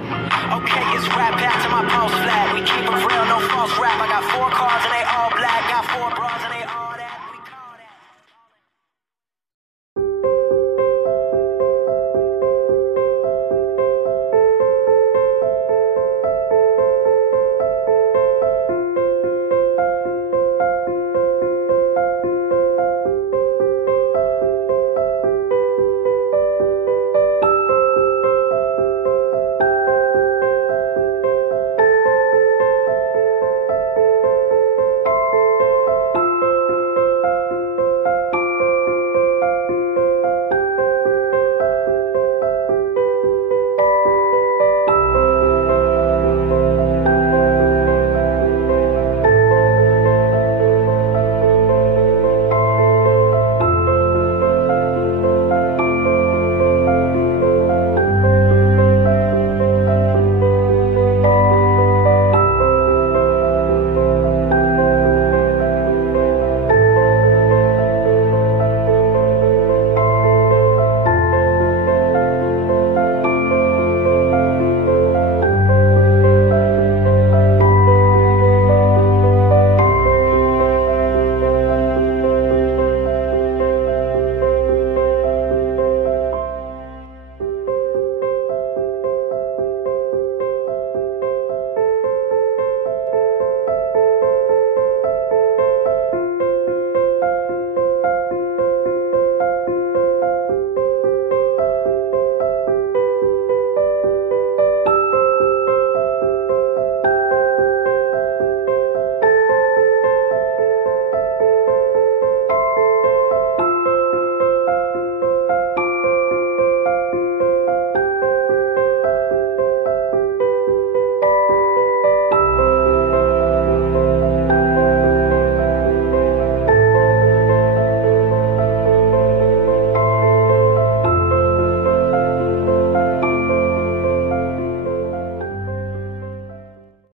Okay, it's rap back to my pulse flat. We keep it real, no false rap. I got 4 cars and they all black. Got 4